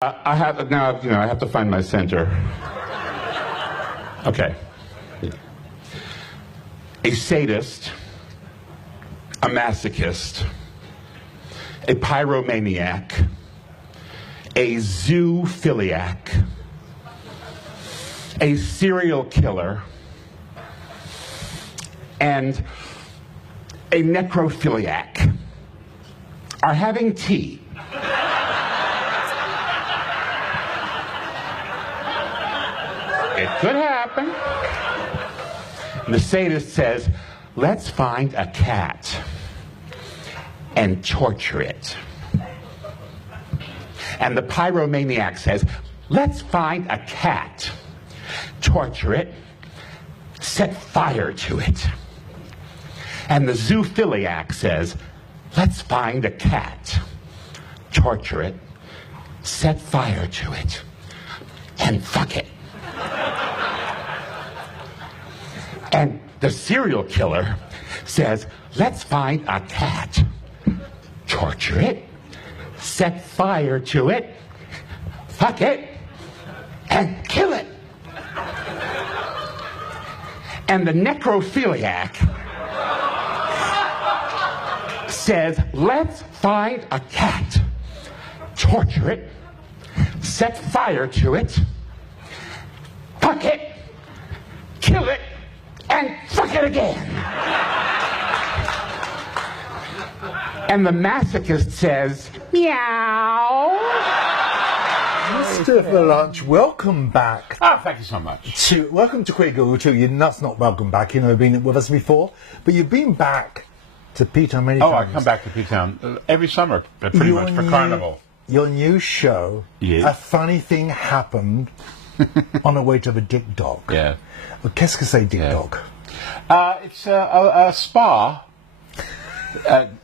I have now. I have to find my center. Okay. A sadist, a masochist, a pyromaniac, a zoophiliac, a serial killer, and a necrophiliac are having tea. It could happen. And the sadist says, let's find a cat and torture it. And the pyromaniac says, let's find a cat, torture it, set fire to it. And the zoophiliac says, let's find a cat, torture it, set fire to it, and fuck it. And the serial killer says, let's find a cat, torture it, set fire to it, fuck it, and kill it. And the necrophiliac says, let's find a cat, torture it, set fire to it, fuck it, kill it, and fuck it again. And the masochist says, meow. Mr. Vilanch, welcome back. Oh, thank you so much. Welcome to Queerguru too. You're not welcome back. You've never been with us before, but you've been back to P-Town many times. Oh, I come back to P-Town every summer, pretty much for Carnival. Your new show, yeah. A funny thing happened on the way to the Dick Dog. Yeah. Qu'est-ce que c'est Dick Dog? It's a spa.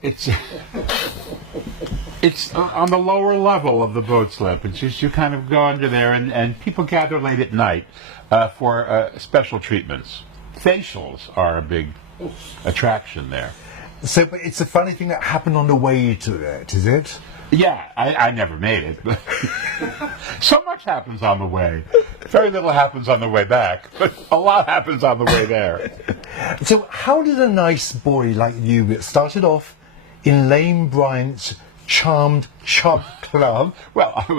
It's on the lower level of the boat slip. It's just you kind of go under there, and people gather late at night for special treatments. Facials are a big attraction there. So, but it's a funny thing that happened on the way to it, is it? Yeah, I never made it. So much happens on the way. Very little happens on the way back, but a lot happens on the way there. So how did a nice boy like you get started off in Lane Bryant's charmed chub club? Well, I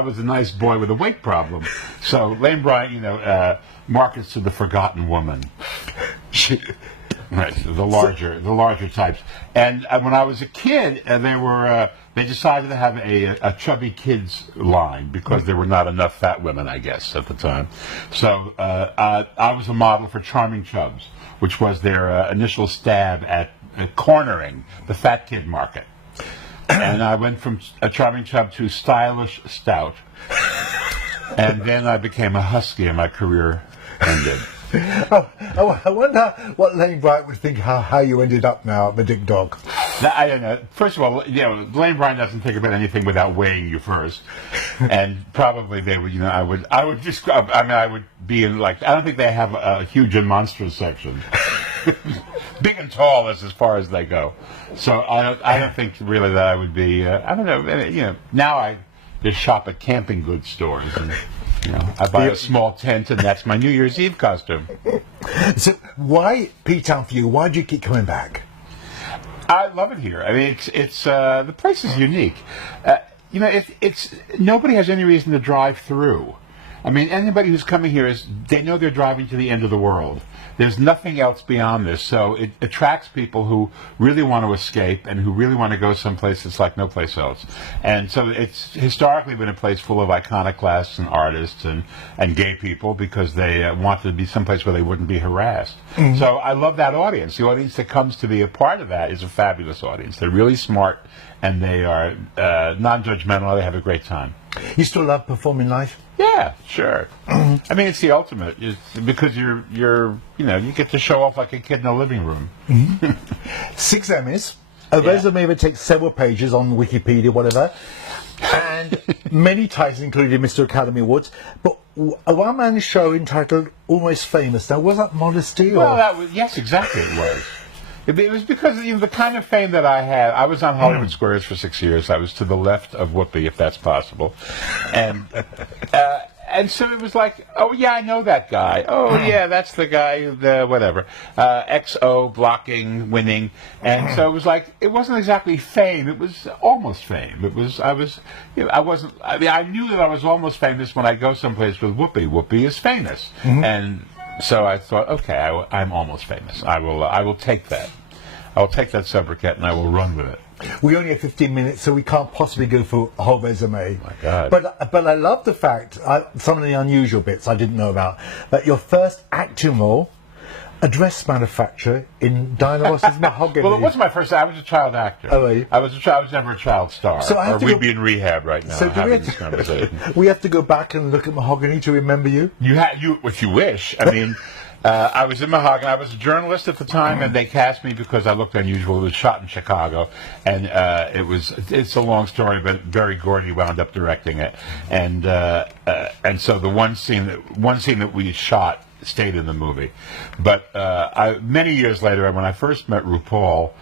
was a nice boy with a weight problem. So Lane Bryant, markets to the forgotten woman. Right, the larger types. And when I was a kid, they decided to have a chubby kids line because there were not enough fat women, I guess, at the time. So I was a model for Charming Chubs, which was their initial stab at cornering the fat kid market. And I went from a Charming Chub to Stylish Stout. And then I became a husky and my career ended. I wonder what Lane Bryant would think how you ended up now at the Dick Dog. I don't know. First of all, Lane Bryant doesn't think about anything without weighing you first, and probably they would. I would describe. I would be in I don't think they have a huge and monstrous section. Big and tall is as far as they go. So I don't think really that I would be. I don't know. Now I just shop at camping goods stores. And, I buy a small tent, and that's my New Year's Eve costume. So why P-Town for you? Why do you keep coming back? I love it here. I mean, it's the place is unique. It's nobody has any reason to drive through. I mean, anybody who's coming here they know they're driving to the end of the world. There's nothing else beyond this, so it attracts people who really want to escape and who really want to go someplace that's like no place else. And so it's historically been a place full of iconoclasts and artists and gay people because they want to be someplace where they wouldn't be harassed. Mm-hmm. So I love that audience. The audience that comes to be a part of that is a fabulous audience. They're really smart and they are non-judgmental. They have a great time. You still love performing live? Yeah, sure. I mean, it's the ultimate. It's because you get to show off like a kid in a living room. Mm-hmm. 6 Emmys, a resume that takes several pages on Wikipedia, whatever, and many titles, including Mr. Academy Awards. But a one-man show entitled "Almost Famous." Now, was that modesty? Well, yes, exactly. It was. It was because the kind of fame that I had. I was on Hollywood Squares for 6 years. I was to the left of Whoopi, if that's possible, and so it was like, oh yeah, I know that guy. Oh yeah, that's the guy. The whatever, XO blocking, winning, and so it was like it wasn't exactly fame. It was almost fame. It was I wasn't. I mean, I knew that I was almost famous when I go someplace with Whoopi. Whoopi is famous, and so I thought, okay, I'm almost famous. I will take that. I will take that sobriquet and I will run with it. We only have 15 minutes, so we can't possibly go through a whole resume. Oh my God. But I love the fact, some of the unusual bits I didn't know about, that your first acting role, a dress manufacturer in Diana Ross's Mahogany. Well, it wasn't my first. I was a child actor. Oh, were you? I was never a child star. So I have or to we'd go- be in rehab right now So do having this conversation. we have to go back and look at Mahogany to remember you? If you wish. I mean, I was in Mahogany. I was a journalist at the time, and they cast me because I looked unusual. It was shot in Chicago, and it's a long story, but Barry Gordy wound up directing it, and so the one scene that we shot stayed in the movie. But many years later, when I first met RuPaul,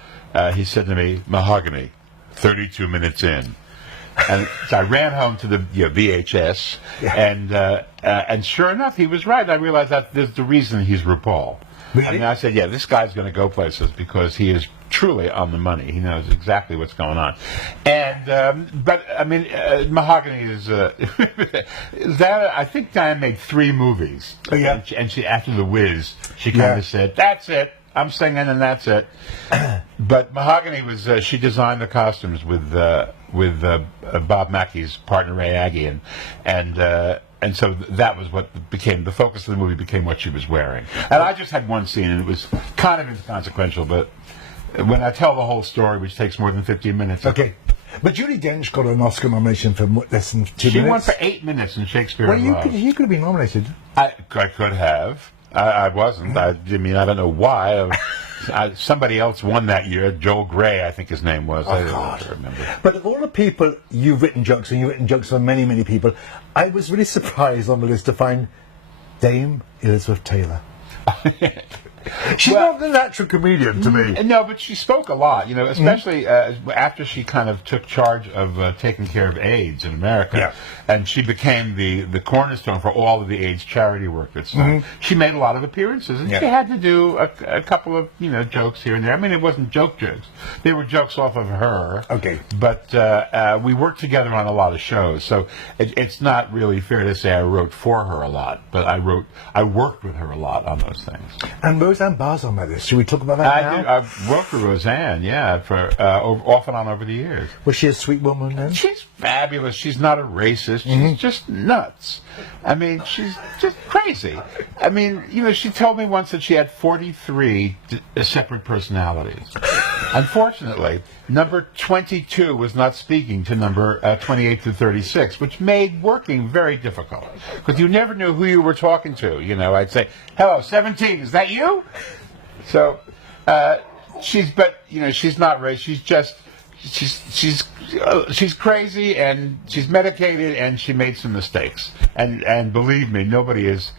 he said to me, "Mahogany, 32 minutes in." And so I ran home to the VHS, and sure enough, he was right. I realized that there's the reason he's RuPaul. Really? I mean, I said, yeah, this guy's going to go places because he is truly on the money. He knows exactly what's going on. And but I mean, Mahogany is that. I think Diane made 3 movies. Oh, yeah. And she after The Wiz, she kind of said, "That's it. I'm singing, and that's it." But Mahogany was she designed the costumes with Bob Mackey's partner Ray Agee, and so that was what became the focus of the movie. Became what she was wearing, and I just had one scene, and it was kind of inconsequential. But when I tell the whole story, which takes more than 15 minutes, Okay. But Judi Dench got an Oscar nomination for less than 2 minutes. she won for 8 minutes in Shakespeare Well, in you Love. could have been nominated. I could have. I wasn't. I mean, I don't know why. Somebody else won that year. Joel Grey, I think his name was. I don't remember. But of all the people you've written jokes, and you've written jokes for many, many people, I was really surprised on the list to find Dame Elizabeth Taylor. She's not the natural comedian to me. No, but she spoke a lot, especially after she kind of took charge of taking care of AIDS in America. Yeah. And she became the cornerstone for all of the AIDS charity work that's done. She made a lot of appearances, and she had to do a couple of, jokes here and there. I mean, it wasn't jokes. They were jokes off of her. Okay. But we worked together on a lot of shows, so it's not really fair to say I wrote for her a lot, but I worked with her a lot on those things. And Roseanne Barr's on my list. Should we talk about that now? I wrote for Roseanne, for off and on over the years. Was she a sweet woman then? She's fabulous. She's not a racist. She's just nuts. I mean, she's just crazy. I mean, she told me once that she had 43 separate personalities. Unfortunately, number 22 was not speaking to number 28 to 36, which made working very difficult because you never knew who you were talking to. I'd say, "Hello, 17, is that you?" So she's not racist. She's just she's crazy, and she's medicated, and she made some mistakes. And believe me, nobody is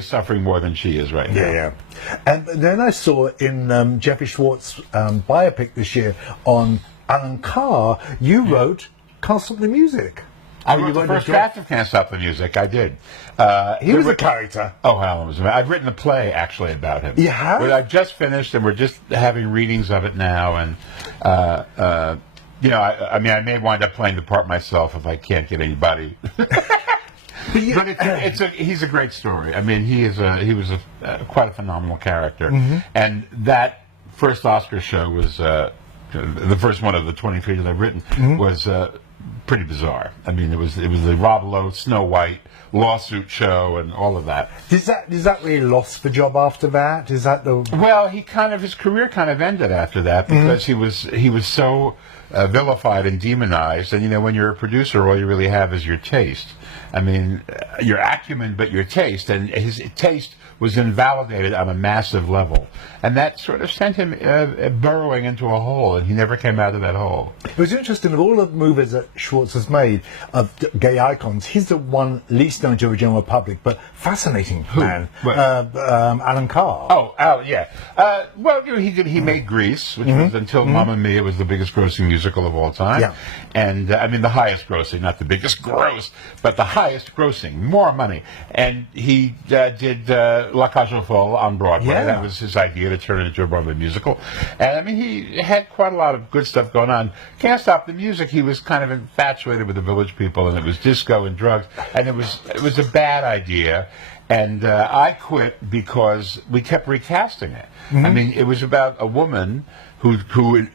suffering more than she is right now. Yeah. And then I saw in Jeffrey Schwartz's biopic this year on Alan Carr, you wrote Can't Stop the Music. I wrote the first draft of Can't Stop the Music. I did. He was a character. Oh, Alan was amazing. I've written a play, actually, about him. You have? But I've just finished, and we're just having readings of it now. And, I may wind up playing the part myself if I can't get anybody. But he's a great story. I mean, he was quite a phenomenal character. And that first Oscar show was, the first one of the 23 that I've written, was pretty bizarre. I mean, it was the Rob Lowe, Snow White lawsuit show and all of that. Is that really lost the job after that? Is that the... Well, his career kind of ended after that because he was so vilified and demonized. And, when you're a producer, all you really have is your taste. I mean, your acumen, but your taste. And his taste was invalidated on a massive level. And that sort of sent him burrowing into a hole, and he never came out of that hole. It was interesting, with all the movies that Schwartz has made of gay icons, he's the one least known to the general public, but fascinating man. Alan Carr. Yeah. Well, he made Grease, which was, until Mamma Mia, was the biggest grossing musical of all time. Yeah. And, the highest grossing, not the biggest gross, but the highest grossing, more money. And he did La Cage aux Folles on Broadway. Yeah. That was his idea to turn it into a Broadway musical. And, he had quite a lot of good stuff going on. Can't Stop the Music, he was kind of infatuated with the Village People, and it was disco and drugs, and it was a bad idea. And I quit because we kept recasting it. I mean, it was about a woman who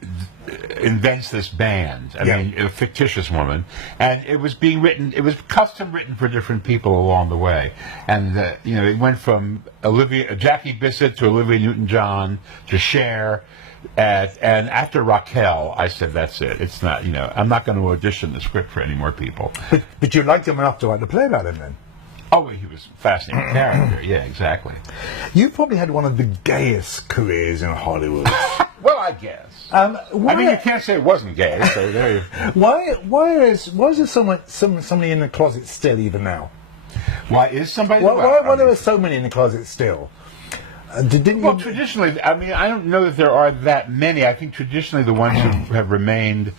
invents this band. I mean, a fictitious woman, and it was being written. It was custom written for different people along the way, and it went from Jackie Bissett to Olivia Newton-John to Cher. And after Raquel, I said, that's it. It's not, I'm not going to audition the script for any more people. But you liked him enough to write the play about him then? Oh, he was a fascinating character. Yeah, exactly. You probably had one of the gayest careers in Hollywood. Well, I guess. You can't say it wasn't gay. So there you. Why is there somebody in the closet still, even now? Why is somebody? Why there are so many in the closet still? Traditionally, I don't know that there are that many. I think traditionally the ones who have remained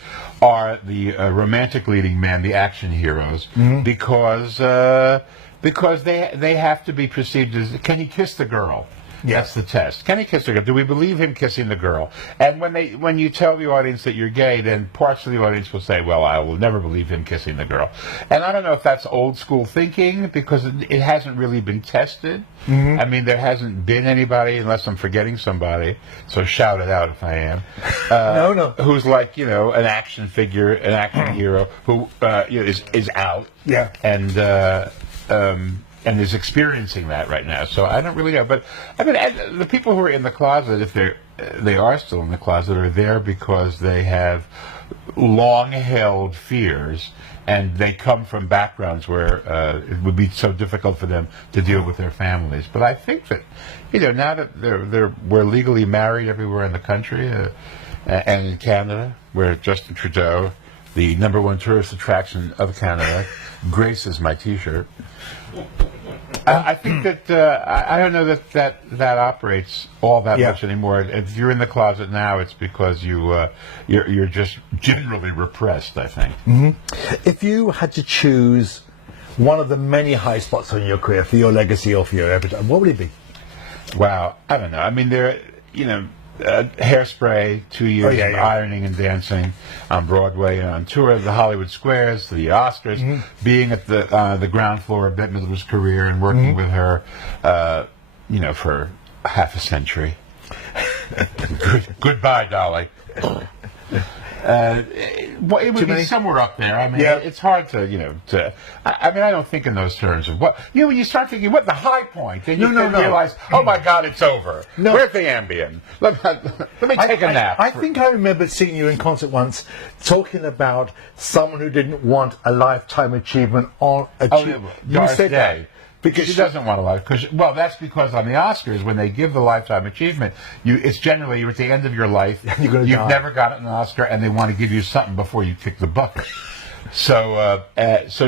are the romantic leading men, the action heroes, because they have to be perceived as, can he kiss the girl? That's the test. Can he kiss the girl? Do we believe him kissing the girl? And when you tell the audience that you're gay, then parts of the audience will say, well, I will never believe him kissing the girl. And I don't know if that's old school thinking, because it hasn't really been tested. I mean, there hasn't been anybody, unless I'm forgetting somebody, so shout it out if I am. No. Who's like, an action figure, an action hero, who is out. Yeah. And is experiencing that right now. So I don't really know. But the people who are in the closet, if they are still in the closet, are there because they have long-held fears, and they come from backgrounds where it would be so difficult for them to deal with their families. But I think that, now that we're legally married everywhere in the country, and in Canada, where Justin Trudeau, the #1 tourist attraction of Canada, graces my T-shirt. I think that I don't know that operates all that much anymore. If you're in the closet now, it's because you're just generally repressed, I think. If you had to choose one of the many high spots on your career for your legacy or for your repertoire, what would it be? Wow, I don't know. I mean, Hairspray, 2 years of ironing and dancing on Broadway, on tour of the Hollywood Squares, the Oscars, being at the ground floor of Bette Midler's career and working with her, for half a century. Goodbye, Dolly. It would be somewhere up there. I mean, it's hard to, I don't think in those terms of what, when you start thinking, what the high point, then you realize, oh my God, it's over. Where's the Ambien? Let me take a nap. I think I remember seeing you in concert once talking about someone who didn't want a lifetime achievement on you said that. Because she doesn't want a life. That's because on the Oscars, when they give the Lifetime Achievement, it's generally you're at the end of your life. You've never gotten an Oscar, and they want to give you something before you kick the bucket. So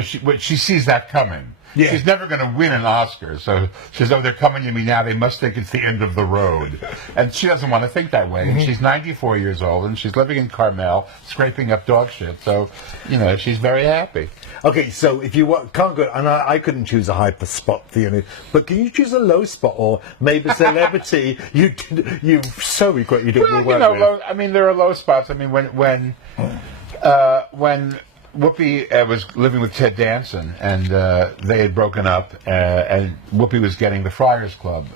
she sees that coming. Yeah. She's never going to win an Oscar. So she says, they're coming to me now. They must think it's the end of the road. And she doesn't want to think that way. And she's 94 years old, and she's living in Carmel, scraping up dog shit. So, she's very happy. Okay, so if you can't go, and I couldn't choose a high spot for you, but can you choose a low spot, or maybe a celebrity you so regret you didn't work with? There are low spots. I mean, when Whoopi was living with Ted Danson, and they had broken up, and Whoopi was getting the Friars Club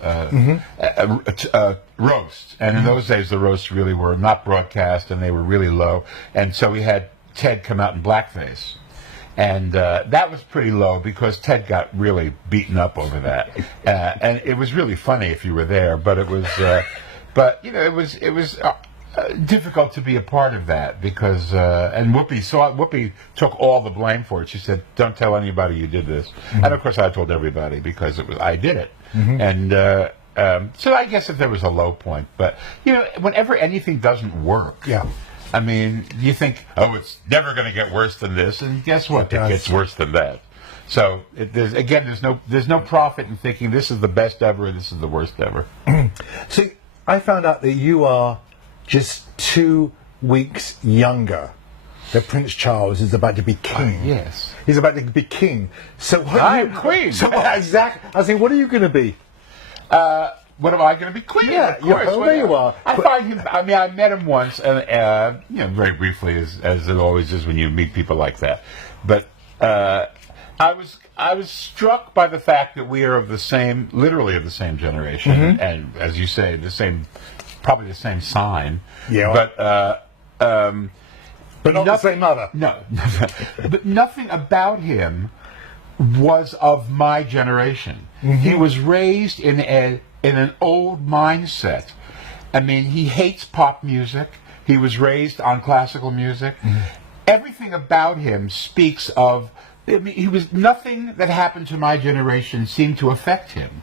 roast. And in those days, the roasts really were not broadcast, and they were really low. And so we had Ted come out in blackface. And that was pretty low because Ted got really beaten up over that. And it was really funny if you were there, but it was, it was difficult to be a part of that because and Whoopi took all the blame for it. She said, "Don't tell anybody you did this," and of course I told everybody because I did it, and so I guess if there was a low point, but whenever anything doesn't work, I mean, you think, oh, it's never going to get worse than this, and guess what? It gets worse than that. So there's no profit in thinking this is the best ever and this is the worst ever. So I found out that you are just 2 weeks younger. That Prince Charles is about to be king. Yes, he's about to be king. So what I'm queen. So exactly. I was saying, what are you going to be? What am I going to be? Queen? Yeah, of course. there you are. I find him. I mean, I met him once, and very briefly, as it always is when you meet people like that. But I was struck by the fact that we are literally of the same generation, and as you say, probably the same sign. Yeah. But not the same mother. No, but nothing about him was of my generation. He was raised in an old mindset. I mean, he hates pop music. He was raised on classical music. Everything about him speaks of. I mean, nothing that happened to my generation seemed to affect him.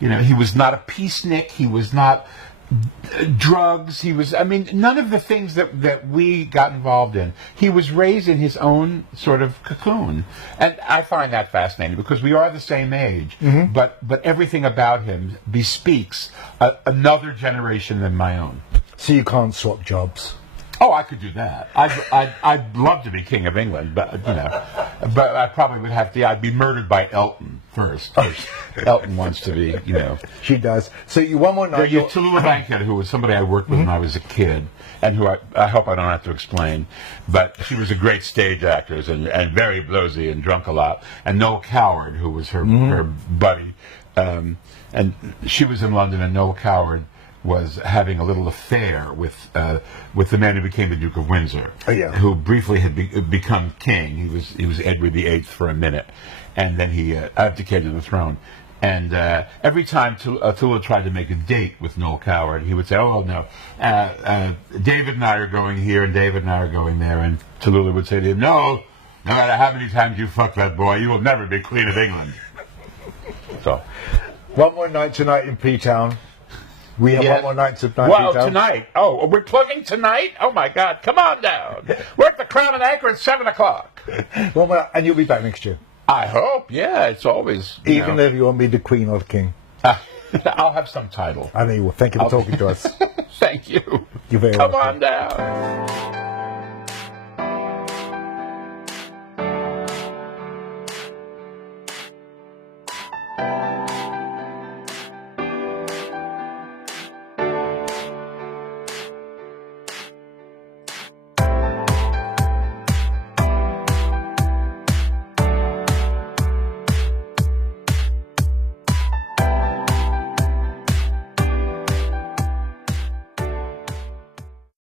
He was not a peacenik. He was not drugs. None of the things that we got involved in. He was raised in his own sort of cocoon, and I find that fascinating because we are the same age. But everything about him bespeaks another generation than my own. So you can't swap jobs. Oh, I could do that. I'd love to be King of England, but but I probably would have to. I'd be murdered by Elton first. Elton wants to be, She does. So you one more night. Tallulah Bankhead, who was somebody I worked with when I was a kid, and who I hope I don't have to explain, but she was a great stage actress and very blowsy and drunk a lot. And Noel Coward, who was her buddy, and she was in London, and Noel Coward was having a little affair with the man who became the Duke of Windsor, who briefly had become king. He was Edward VIII for a minute, and then he abdicated the throne. And every time Tallulah tried to make a date with Noel Coward, he would say, "Oh no, David and I are going here, and David and I are going there." And Tallulah would say to him, "No, no matter how many times you fuck that boy, you will never be Queen of England." So, one more night tonight in P-Town. We have one more night tonight. Wow, tonight. Oh, we're plugging tonight? Oh, my God. Come on down. We're at the Crown and Anchor at 7 o'clock. And you'll be back next year? I hope. Yeah, it's always... Even if you want me the Queen or the King? I'll have some title. I know you will. Thank you for talking to us. Thank you. You're very welcome. Come on down.